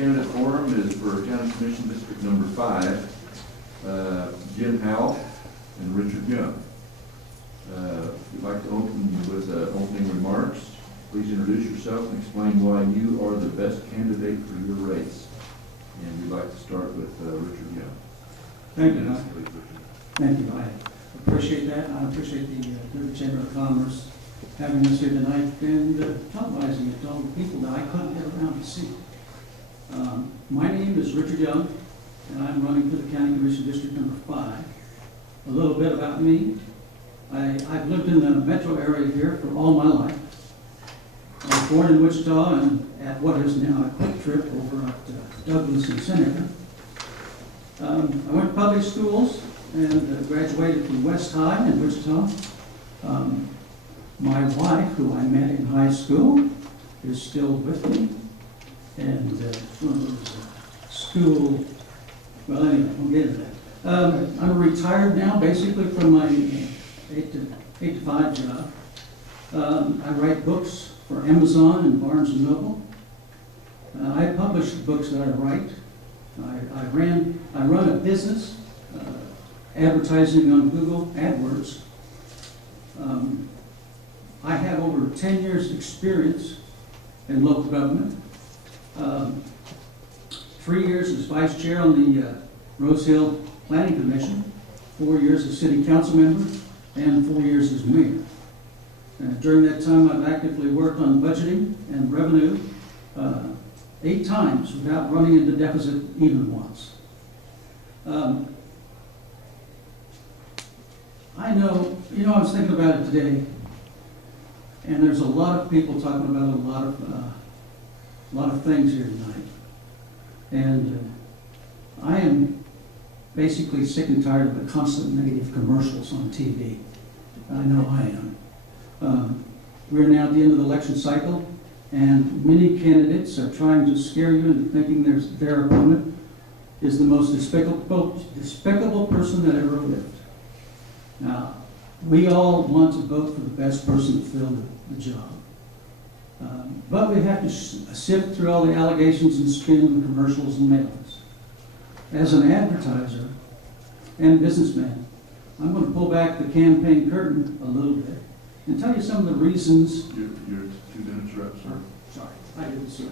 candidate forum is for County Commission District number 5, Jim Howell and Richard Young. We'd like to open with opening remarks. Please introduce yourself and explain why you are the best candidate for your race. And we'd like to start with Richard Young. Thank you. Thank you. I appreciate that. I appreciate the Chamber of Commerce having us here tonight and televising it to all the people that I couldn't get around to see. My name is Richard Young, and I'm running for the County Commission District number 5. A little bit about me. I've lived in the metro area here for all my life. I was born in Wichita and at what is now a Quick Trip over at Douglas and Seneca. I went to public schools and graduated from West High in Wichita. My wife, who I met in high school, is still with me. And school, well anyway, we'll get into that. I'm retired now basically from my 8 to 5 job. I write books for Amazon and Barnes & Noble. I publish the books that I write. I run a business, advertising on Google AdWords. I have over 10 years experience in local government. 3 years as vice chair on the Rose Hill Planning Commission, 4 years as city council member, and 4 years as mayor. During that time, I've actively worked on budgeting and revenue 8 times without running into deficit even once. I know, I was thinking about it today, and there's a lot of people talking about a lot of things here tonight. And I am basically sick and tired of the constant negative commercials on TV. I know I am. We're now at the end of the election cycle, and many candidates are trying to scare you into thinking their opponent is the most despicable person that ever lived. Now, we all want to vote for the best person to fill the job. But we have to sift through all the allegations and spin and commercials and mailings. As an advertiser and businessman, I'm going to pull back the campaign curtain a little bit and tell you some of the reasons. Your 2 minutes are up, sir. Sorry, I didn't see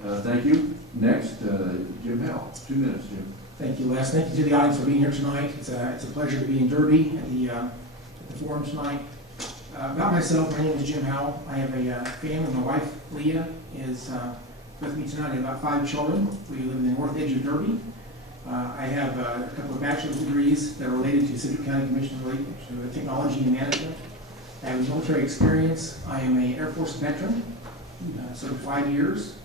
that. Thank you. Next, Jim Howell. 2 minutes, Jim. Thank you, Les. Thank you to the audience for being here tonight. It's a pleasure to be in Derby at the forum tonight. About myself, my name is Jim Howell. I have a family. My wife, Leah, is with me tonight. I have about 5 children. We live in the north edge of Derby. I have a couple of bachelor's degrees that are related to Sedgwick County Commission, related to technology and management. I have military experience. I am an Air Force veteran, served 5 years.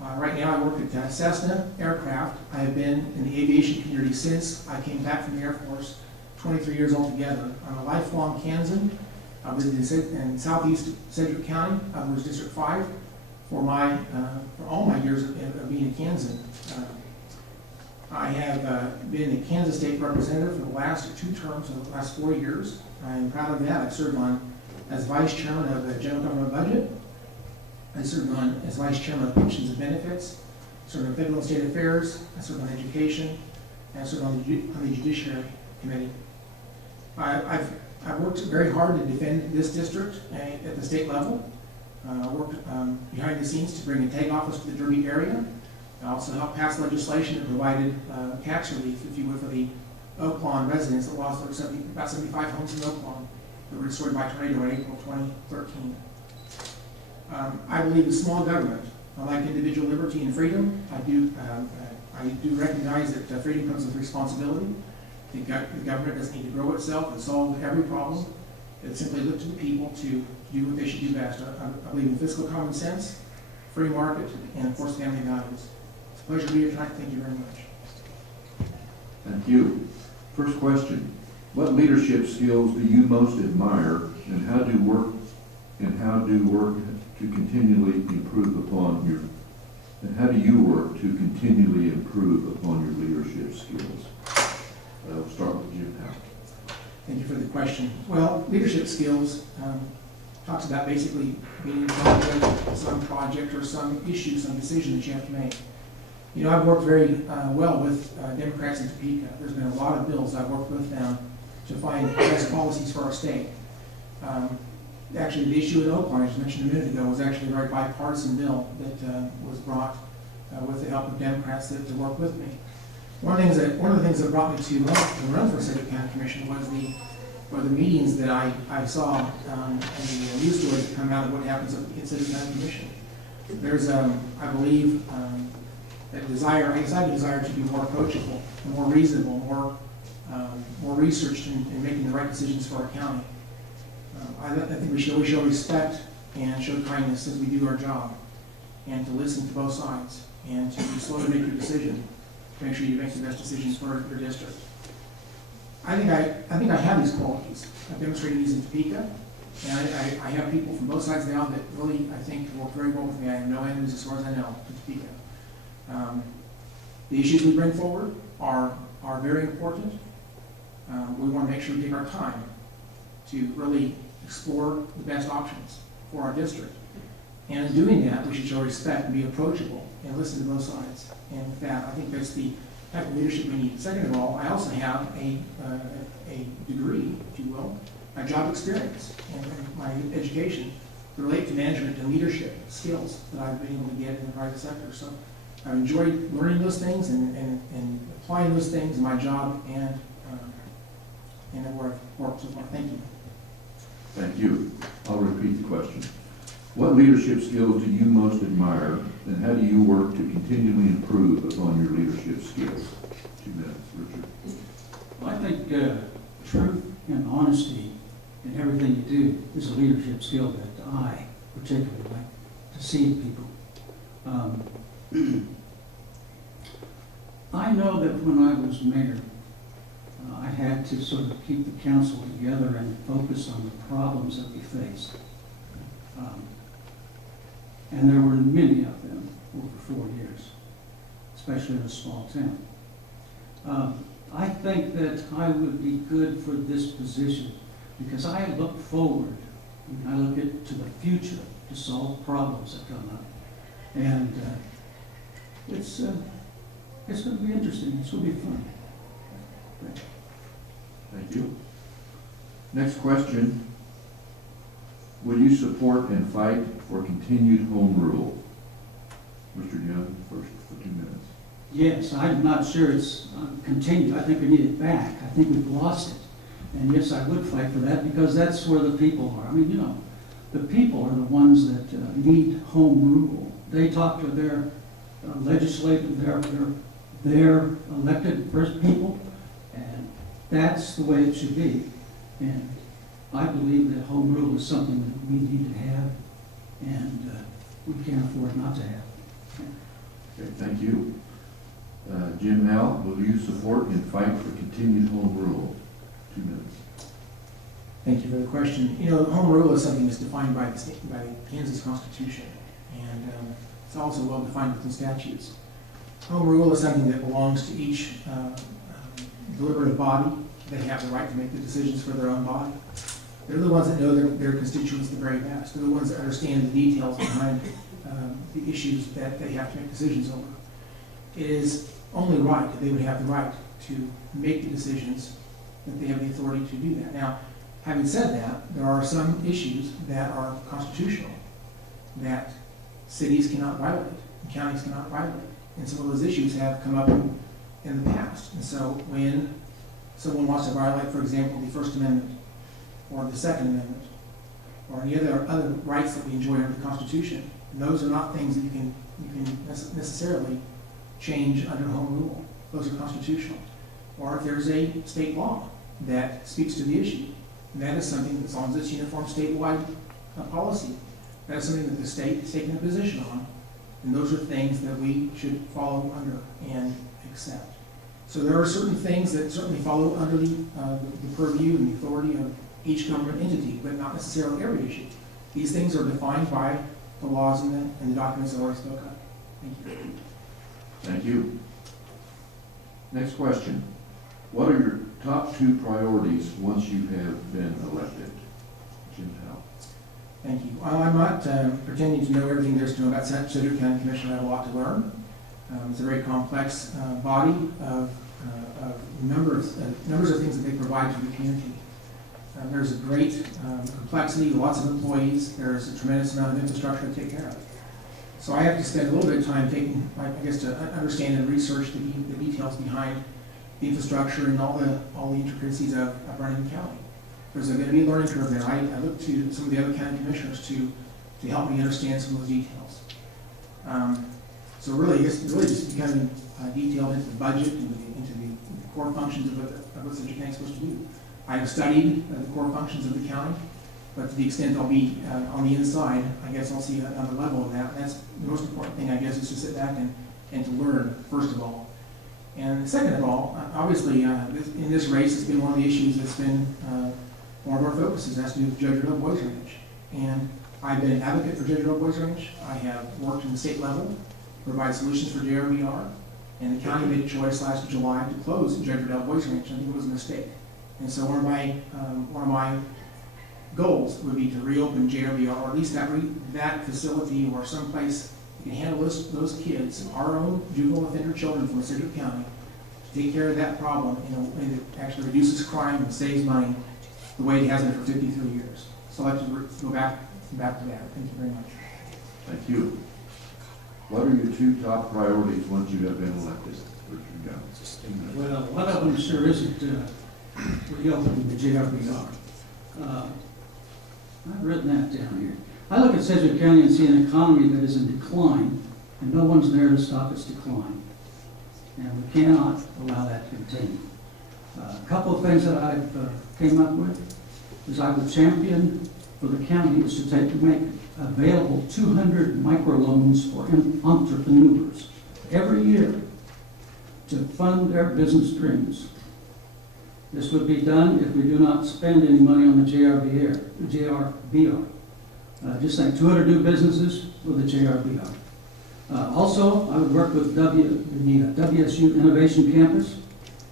Right now I work at Cessna Aircraft. I have been in the aviation community since I came back from the Air Force, 23 years altogether. I'm a lifelong Kansan. I was in southeast Sedgwick County. I was District 5 for all my years of being a Kansan. I have been a Kansas State representative for the last 2 terms of the last 4 years. I'm proud of that. I've served as vice chairman of the General Government Budget. I served as vice chairman of Pensions and Benefits. I served on Federal and State Affairs. I served on Education. And I served on the Judiciary Committee. I've worked very hard to defend this district at the state level. I worked behind the scenes to bring a tag office to the Derby area. I also helped pass legislation that provided tax relief, if you will, for the Oak Lawn residents that lost about 75 homes in Oak Lawn that were destroyed by tornado in April 2013. I believe in small government. I like individual liberty and freedom. I do recognize that freedom comes with responsibility. The government doesn't need to grow itself and solve every problem. It simply look to the people to do what they should do best. I believe in fiscal common sense, free market, and of course family values. It's a pleasure to be here tonight. Thank you very much. Thank you. First question: what leadership skills do you most admire, and how do work to continually improve upon your? And how do you work to continually improve upon your leadership skills? We'll start with Jim now. Thank you for the question. Well, leadership skills talks about basically being involved with some project or some issue, some decision that you have to make. You know, I've worked very well with Democrats in Topeka. There's been a lot of bills I've worked with them to find best policies for our state. Actually, the issue in Oakland, as mentioned a minute ago, was actually a very bipartisan bill that was brought with the help of Democrats to work with me. One of the things that brought me to run for Sedgwick County Commission were the meetings that I saw and the news stories that come out of what happens in Sedgwick County Commission. There's, I believe, I have a desire to be more approachable, more reasonable, more researched in making the right decisions for our county. I think we show respect and show kindness as we do our job, and to listen to both sides, and to be slow to make your decision, to make sure you make the best decisions for your district. I think I have these qualities. I've demonstrated these in Topeka, and I have people from both sides of the aisle that really, I think, work very well with me. I have no enemies as far as I know in Topeka. The issues we bring forward are very important. We want to make sure we take our time to really explore the best options for our district. And in doing that, we should show respect and be approachable and listen to both sides. And with that, I think that's the type of leadership we need. Second of all, I also have a degree, if you will, my job experience and my education relate to management and leadership skills that I've been able to get in the private sector. So I've enjoyed learning those things and applying those things in my job and where I've worked so far. Thank you. Thank you. I'll repeat the question. What leadership skills do you most admire, and how do you work to continually improve upon your leadership skills? 2 minutes, Richard. Well, I think truth and honesty in everything you do is a leadership skill that I particularly like to see in people. I know that when I was mayor, I had to sort of keep the council together and focus on the problems that we faced. And there were many of them over 4 years, especially in a small town. I think that I would be good for this position because I look forward, and I look to the future to solve problems that come up. And it's going to be interesting. It's going to be fun. Thank you. Next question. Will you support and fight for continued home rule? Mr. Young, first for 2 minutes. Yes, I'm not sure it's continued. I think we need it back. I think we've lost it. And yes, I would fight for that because that's where the people are. I mean, you know, the people are the ones that need home rule. They talk to their legislative, their elected people, and that's the way it should be. And I believe that home rule is something that we need to have, and we can't afford not to have. Okay, thank you. Jim Howell, will you support and fight for continued home rule? 2 minutes. Thank you for the question. You know, home rule is something that's defined by the Kansas Constitution, and it's also well defined within statutes. Home rule is something that belongs to each deliberative body. They have the right to make the decisions for their own body. They're the ones that know their constituents the very best. They're the ones that understand the details behind the issues that they have to make decisions over. It is only right that they would have the right to make the decisions, that they have the authority to do that. Now, having said that, there are some issues that are constitutional that cities cannot violate, and counties cannot violate. And some of those issues have come up in the past. And so when someone wants to violate, for example, the First Amendment or the Second Amendment or any other rights that we enjoy under the Constitution, and those are not things that you can necessarily change under home rule. Those are constitutional. Or if there's a state law that speaks to the issue, and that is something, as long as it's uniform statewide policy, that is something that the state is taking a position on, and those are things that we should follow under and accept. So there are certain things that certainly follow under the purview and the authority of each government entity, but not necessarily every issue. These things are defined by the laws and the documents that already spoke of. Thank you. Thank you. Next question. What are your top 2 priorities once you have been elected? Jim Howell. Thank you. Well, I'm not pretending to know everything there is to know about Sedgwick County Commission. I have a lot to learn. It's a very complex body of numbers of things that they provide to the community. There's a great complexity, lots of employees. There's a tremendous amount of infrastructure to take care of. So I have to spend a little bit of time taking, I guess, to understand and research the details behind the infrastructure and all the intricacies of running the county. There's going to be a learning curve there. I look to some of the other county commissioners to help me understand some of those details. So really, it's really just becoming detailed into the budget, into the core functions of what Sedgwick County is supposed to do. I have studied the core functions of the county, but to the extent I'll be on the inside, I guess I'll see another level of that. That's the most important thing, I guess, is to sit back and to learn, first of all. And second of all, obviously, in this race, it's been one of the issues that's been one of our focuses. Has to do with Judge Riddle Boys Ranch. And I've been an advocate for Judge Riddle Boys Ranch. I have worked in the state level to provide solutions for JRBR. And the county made a choice last July to close Judge Riddle Boys Ranch. I think it was a mistake. And so one of my goals would be to reopen JRBR, or at least that facility or someplace that can handle those kids, our own juvenile offender children from Sedgwick County, to take care of that problem in a way that actually reduces crime and saves money the way it has been for 53 years. So I'd like to go back to that. Thank you very much. Thank you. What are your two top priorities once you have been elected? Richard Young? Well, one of them sure isn't reopening the JRBR. I've written that down here. I look at Sedgwick County and see an economy that is in decline, and no one's there to stop its decline. And we cannot allow that to continue. A couple of things that I've came up with is I would champion for the county is to make available 200 microloans for entrepreneurs every year to fund their business dreams. This would be done if we do not spend any money on the JRBR. Just like 200 new businesses with the JRBR. Also, I would work with the WSU Innovation Campus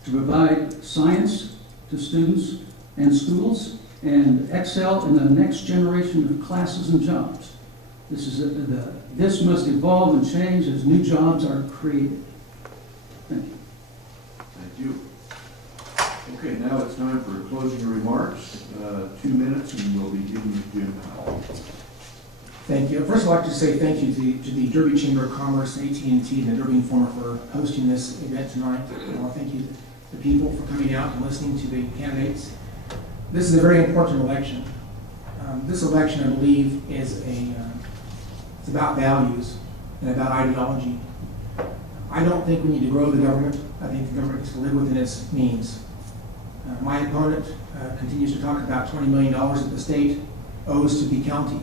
to provide science to students and schools and excel in the next generation of classes and jobs. This must evolve and change as new jobs are created. Thank you. Thank you. Okay, now it's time for closing remarks. 2 minutes, and we'll be giving you Jim Howell. Thank you. First, I'd like to say thank you to the Derby Chamber of Commerce, AT&T, and the Derby Informer for hosting this event tonight. I want to thank you, the people, for coming out and listening to the candidates. This is a very important election. This election, I believe, it's about values and about ideology. I don't think we need to grow the government. I think the government needs to live within its means. My opponent continues to talk about $20 million that the state owes to the county.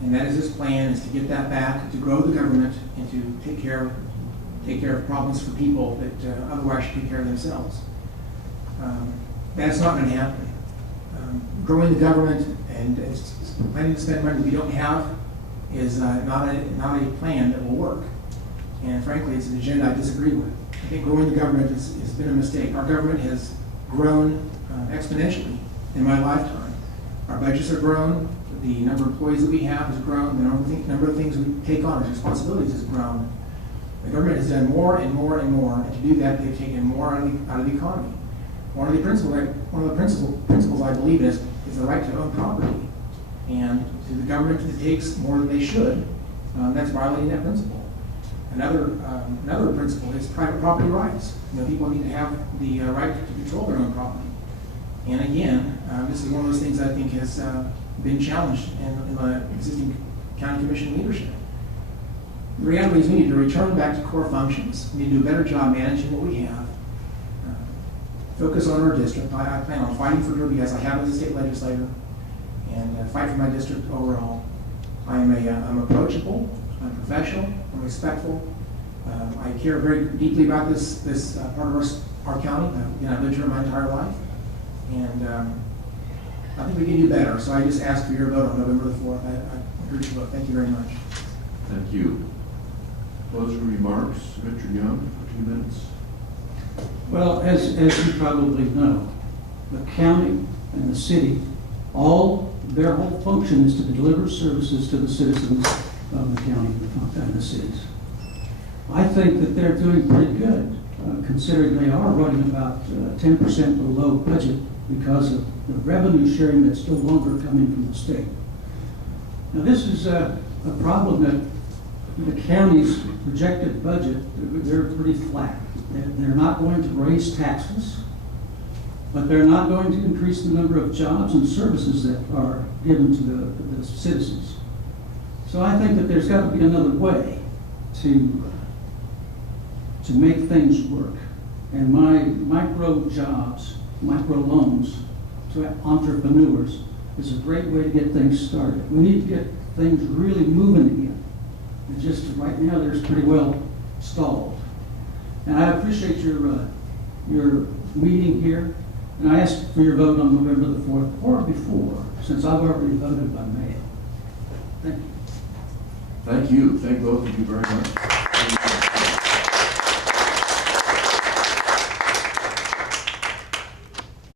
And that is his plan, is to get that back, to grow the government, and to take care of problems for people that otherwise should take care of themselves. That's not going to happen. Growing the government and planning to spend money we don't have is not a plan that will work. And frankly, it's an agenda I disagree with. I think growing the government has been a mistake. Our government has grown exponentially in my lifetime. Our budgets have grown. The number of employees that we have has grown. The number of things we take on as responsibilities has grown. The government has done more and more and more, and to do that, they've taken more out of the economy. One of the principles I believe is the right to own property. And to the government that takes more than they should, that's violating that principle. Another principle is private property rights. People need to have the right to control their own property. And again, this is one of those things I think has been challenged in the existing county commission leadership. The reality is we need to return back to core functions. We need to do a better job managing what we have. Focus on our district. I plan on fighting for Derby as I have as a state legislator, and fight for my district overall. I'm approachable, I'm professional, I'm respectful. I care very deeply about this part of our county. I've lived here my entire life, and I think we can do better. So I just ask for your vote on November the 4th. I urge your vote. Thank you very much. Thank you. Closing remarks, Richard Young, for 2 minutes. Well, as you probably know, the county and the city all their whole function is to deliver services to the citizens of the county and the cities. I think that they're doing pretty good, considering they are running about 10% below budget because of the revenue sharing that's no longer coming from the state. Now, this is a problem that the county's projected budget, they're pretty flat. They're not going to raise taxes, but they're not going to increase the number of jobs and services that are given to the citizens. So I think that there's got to be another way to make things work. And my micro jobs, micro loans to entrepreneurs is a great way to get things started. We need to get things really moving again. And just right now, they're pretty well stalled. And I appreciate your meeting here, and I ask for your vote on November the 4th or before, since I've already voted by mail. Thank you. Thank you. Thank both of you very much.